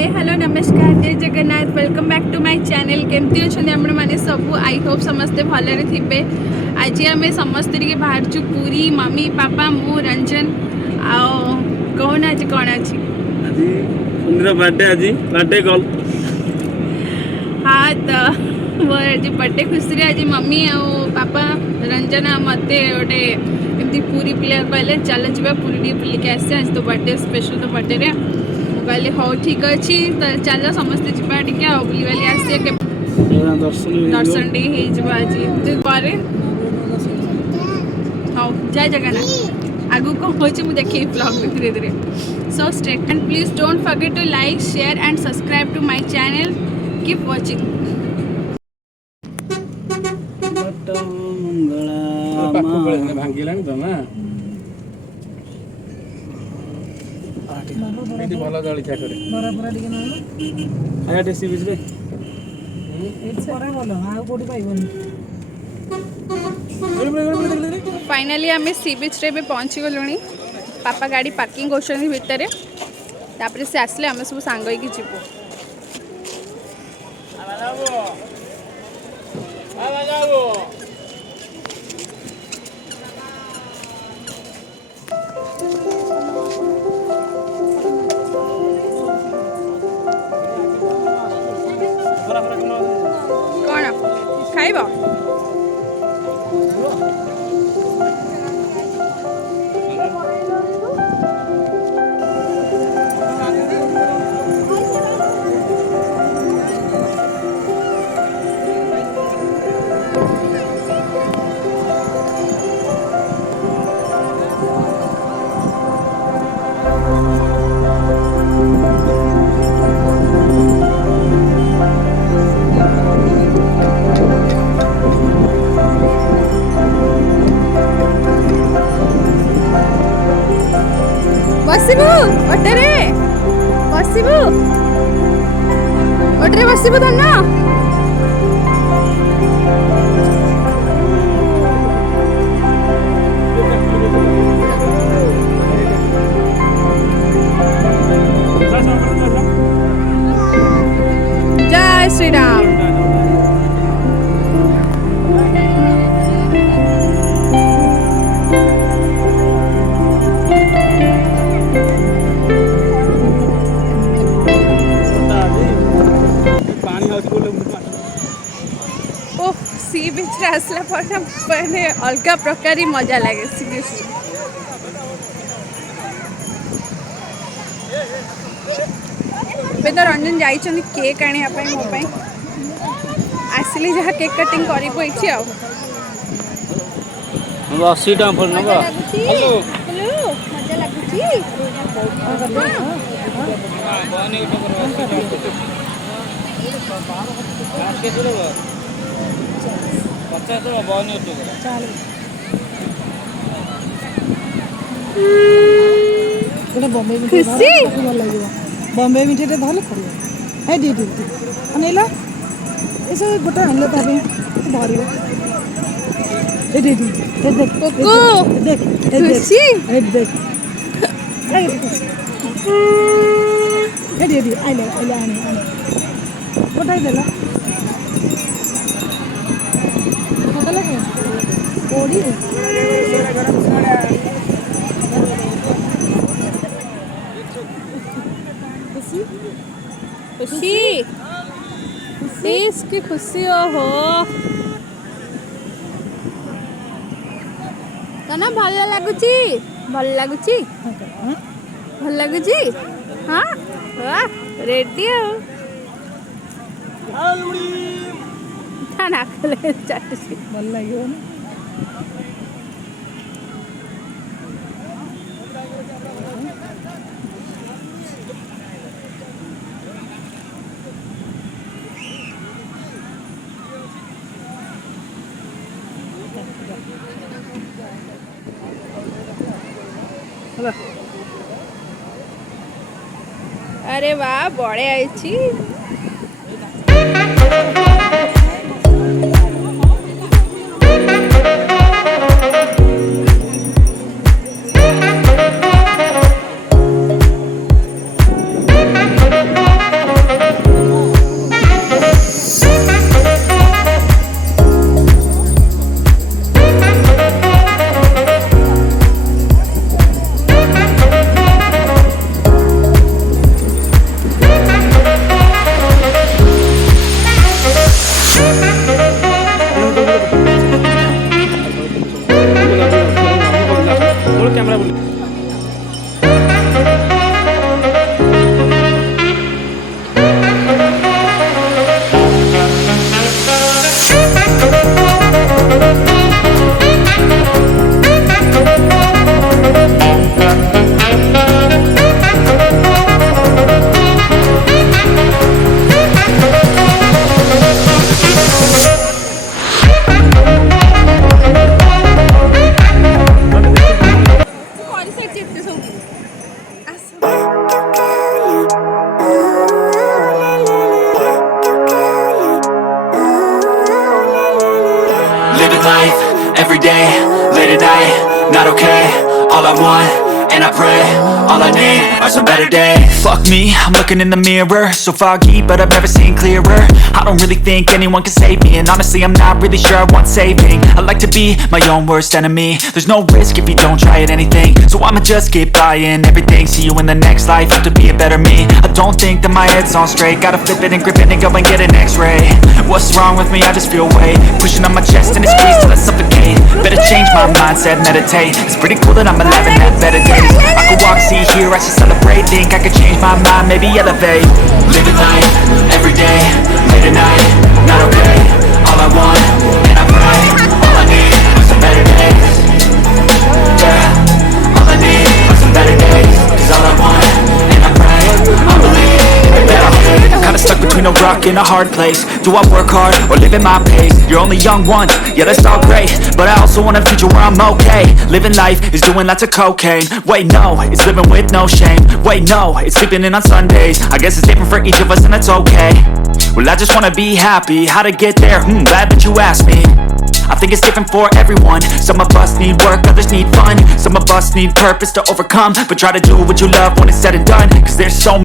हाय hello नमस्कार जय Jagannath welcome back to my channel केमती अच्छा आपण मैंने सब आई होप समस्ते भलरे थे आज आम समस्ते बाहर चु पूरी मम्मी पापा मु रंजन आन आज कौन अच्छी बर्थडे कॉल हाँ तो मोर आज बर्थडे खुशी आज मम्मी आ पापा रंजन मत गोटे एमती पूरी प्लेयर कहले चल जा पूरी बुलिक आसे आज तो बर्थडे स्पेशल तो बर्थडे रे कहले हाँ ठीक अच्छे तो चल समस्ते जा टे बुली बाली आसे दर्शन टे आज करे हाँ जय जगन्नाथ आगू कौन हो मुझे देखे ब्लॉग में धीरे धीरे so straight and please don't forget to like share and subscribe to my channel keep watching भल जलिया फाइनली आम सी बीच रे पहुँची गलु पापा गाड़ी पार्किंग कर भितर तापर से आसले आम सब सांग जीवु कौन खाइब बसबू ओटरे बसबू ओटरे बसबू धन्ना जय श्री राम सी बीच रे आसला मैंने अलग प्रकार ही मजा लगे सीरियसली तो रंजन जाइछन केक आने मो आसली जहाँ केक कटिंग करी पई आ 80 टाइम फल नबा हेलो मजा लागुची बने उठ 50 तो बने उठ खुशी बॉम्बे मिठे टे भल पड़ो है दी दी अनेला ऐसे गोटा अनले ताबे धरियो ए दी दी ए देख कोको देख खुशी ए देख ए दी दी आइले आने गोटा देला गोटा लगे ओडी खुशी इसकी खुशी हो कना भल लगुची भल लगुची हाँ वाह रेडी हो नाकले चाटुची भल लागियो ना अरे वाह बड़े आई Living life, everyday, late at night, not okay. All I want, and I pray, all I need are some better days. Fuck me, I'm looking in the mirror, so foggy, but I've never seen clearer. I don't really think anyone can save me, and honestly I'm not really sure I want saving. I like to be my own worst enemy. There's no risk if you don't try at anything, so I'ma just keep buying everything. See you in the next life, have to be a better me. I don't think that my head's on straight, gotta flip it and grip it and go and get an x-ray. What's wrong with me? I just feel weight pushing on my chest and it squeezes till I suffocate. Better change my mindset, meditate. It's pretty cool that I'm alive and have better days. I could walk, see, hear, I should celebrate. Think I could change my mind, maybe elevate. Living life, everyday, late at night, not okay. All I want, and I pray, all I need are some better days. Yeah, all I need are some better days. Cause all I want, and I pray, I believe in better days. Kinda stuck between a rock and a hard place. Do I work hard or live at my pace? You're only young once, yeah that's all great, but I also want a future where I'm okay. Living life is doing lots of cocaine. Wait no, it's living with no shame. Wait no, it's sleeping in on Sundays. I guess it's different for each of us and that's okay. Well I just wanna be happy, how to get there? Glad that you asked me. I think it's different for everyone. Some of us need work, others need fun. Some of us need purpose to overcome, but try to do what you love when it's said and done. Cause there's so